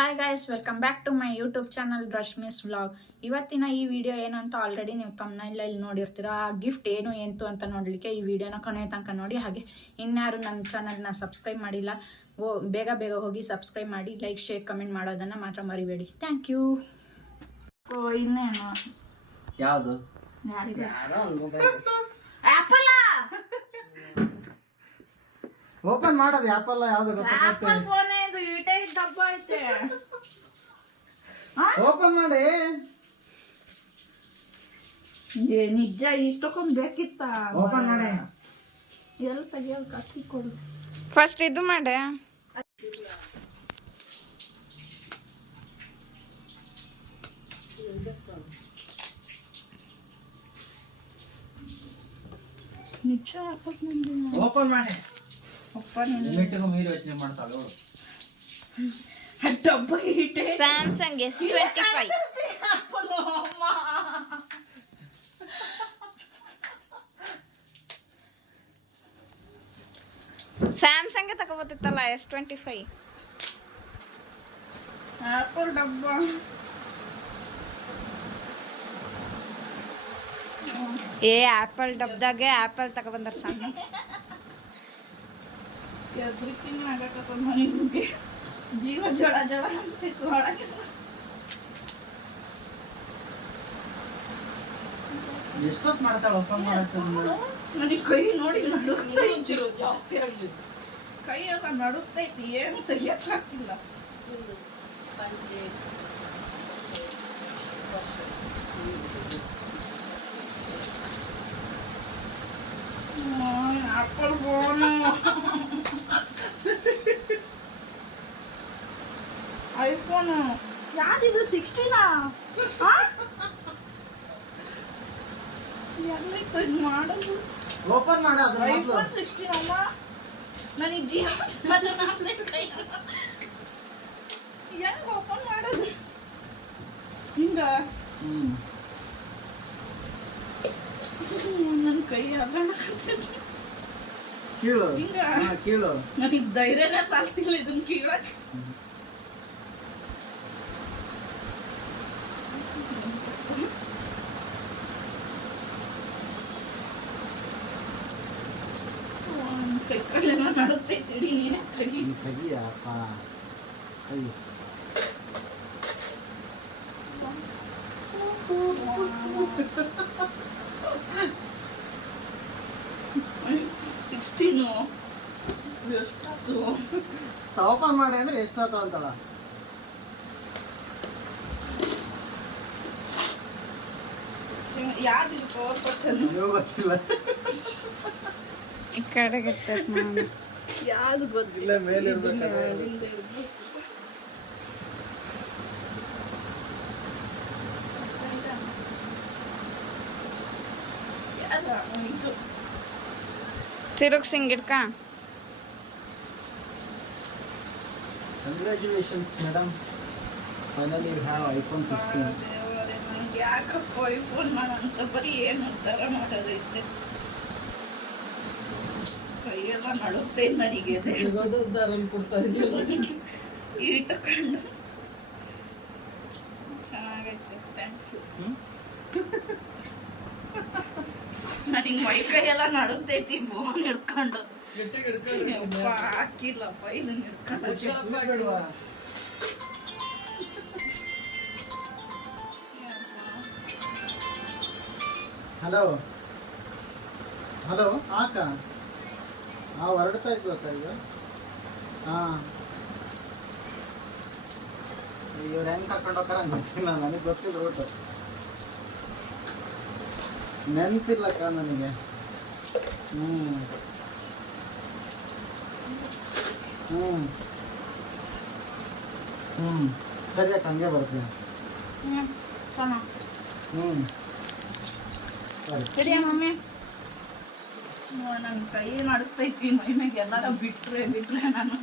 Hi guys, welcome back to my YouTube channel Rashmi's vlog. ಇವತ್ತಿನ ಈ video ಏನಂತ already ನೀವು ತಮ್ಮನೇಲಿ ನೋಡಿರ್ತೀರಾ. ಆ ಗಿಫ್ಟ್ ಏನು ಎಂತು ಅಂತ ನೋಡಲಿಕ್ಕೆ ಈ ವಿಡಿಯೋನ ಕೊನೆ ತನಕ ನೋಡಿ. ಹಾಗೆ ಇನ್ಯಾರು ನನ್ನ ಚಾನಲ್ನ ಸಬ್ಸ್ಕ್ರೈಬ್ ಮಾಡಿಲ್ಲ, ಬೇಗ ಬೇಗ ಹೋಗಿ ಸಬ್ಸ್ಕ್ರೈಬ್ ಮಾಡಿ, ಲೈಕ್ ಶೇರ್ ಕಮೆಂಟ್ ಮಾಡೋದನ್ನು ಮಾತ್ರ ಮರಿಬೇಡಿ. Thank you. ಇನ್ನೇನು ಯಾವುದು ಆಪಲ್ ಓಪನ್ ಮಾಡೋದು? ಆಪಲ್ ಯಾವ್ದು ಫೋನ್ ಇಟೇ ಡಬ್ಬ ಐತೆ. ಓಪನ್ ಮಾಡಿ. ನಿಜ ಇಷ್ಟಕ್ಕೊಂದು ಬೇಕಿತ್ತ? ಓಪನ್ ಮಾಡಿ. ಎಲ್ಲಿ ತೆಗಿಯೋಕೆ ಅಕ್ಕಿ ಕೊಡು ಫಸ್ಟ್. ಇದು ಮಾಡೆ ನಿಜ. ಓಪನ್ ಮಾಡಿ. ಲಿಮಿಟ್ಗೂ ಮೀರಿ ಯೋಚನೆ ಮಾಡ್ತಾಳೆ ಡಬ್ಬ ಇಟೇ. Samsung S25. ಸ್ಯಾಮ್ಸಂಗ್ ತಗೋಬೋದಿತ್ತಲ್ಲ S25. ಆಪಲ್ ಡಬ್ಬ. ಆಪಲ್ ಡಬ್ದಾಗೆ ಆಪಲ್ ತಗೊಬಂದಾರ ಸಣ್ಣ. ಎದ್ರಿಕಿಂಗ್ ಆಗಕತ್ತ ನನಗೆ ಜೀವ ಜಡ ಜಡ ಅಂತ ಒಳಗೆ. ಎಷ್ಟೊತ್ತು ಮಾಡ್ತಾಳೆ ಓಪನ್ ಮಾಡಕ್ಕೆ? ನನಗೆ ಕೈ ನೋಡಿ ನಡುಗ್ತೈತಿ, ಜಾಸ್ತಿ ಆಗಲಿ ಕೈ ಎಲ್ಲ ನಡುಗ್ತೈತಿ, ಏನು ತೆಗಿಯಕ್ಕಾಗಿಲ್ಲ. Apple phone, iPhone. ಯಾವ್ದಿದು? 16 ಎಲ್ಲಿತ್ತು ಇದು ಮಾಡೋದು? ಓಪನ್ ಮಾಡ. ಐಫೋನ್ 16 ಅಮ್ಮ. ನನಗೆ ಜೀವ ಹೆಂಗ್ ಓಪನ್ ಮಾಡೋದು? ಹಿಂಗ ನನ್ನ ಕೈ ಆಗಲ್ಲ. ಕೀಳು ಕೀಳು. ನನಗೆ ಧೈರ್ಯನೇ ಸಾಲ್ತಿಲ್ಲ ಇದನ್ನ ಕೀಳಕ್. ಕೈ ಕಾಲೆಲ್ಲ ನಡುತ್ತೈತಿ. ನೀನೇ ತೆಗಿಯಪ್ಪ ಕೈ. ಎಷ್ಟಾಯ್ತು? ಓಪನ್ ಮಾಡಿ ಅಂದ್ರೆ ಎಷ್ಟಾಯ್ತು ಅಂತಳ. ಯಾವ್ದು ಪವರ್ ಬಟನ್ ಗೊತ್ತಿಲ್ಲ. ಈ ಕಡೆ ಯಾವ್ದು ಗೊತ್ತಿಲ್ಲ. ಮೇಲೆ ಇರ್ಬೇಕು. ತಿರುಗ್ ಸಿಂಗಿಡ್ಕ. Congratulations madam, finally you have iPhone 16. ಯಾಕಪ್ಪ ಐಫೋನ್ ಮಾಡಂತ ಬರೀ ಏನು ಥರ ಮಾಡೋದೈತೆ. ಕೈಯೆಲ್ಲ ನಡುತ್ತೆ ನನಗೆ. ಇಟ್ಟುಕೊಂಡು ಚೆನ್ನಾಗೈತೆ. Thank you. ನನಗೆ ಮೈ ಕೈಯೆಲ್ಲ ನಡುತ್ತೈತಿ ಫೋನ್ ಹಿಡ್ಕೊಂಡು. ಹಾಕಿಲ್ಲಪ್ಪ ಇದನ್ನ ಹಿಡ್ಕೊಂಡು. ಹಲೋ ಹಲೋ ಆಕ ಹೊರಡ್ತಾ ಇದ್ಬೇಕ ಈಗ. ಇವ್ರು ಹೆಂಗೆ ಕರ್ಕೊಂಡು ಹೋಗ್ತಾರ ಗೊತ್ತಿಲ್ಲ, ನನಗೆ ಗೊತ್ತಿಲ್ಲ ರೂಟು. ನೆನಪಿಲ್ಲಕ್ಕ ನನಗೆ. ಸರಿ ಅಕ್ಕ, ಹಂಗೆ ಬರ್ತೀನಿ. ಸರಿ ಮಮ್ಮಿ. ನನ್ನ ಕೈ ನಡುತ್ತೈತಿ, ಮೈ ಮ್ಯಾಗ ಎಲ್ಲಾರ ಬಿಟ್ರೆ ನಾನು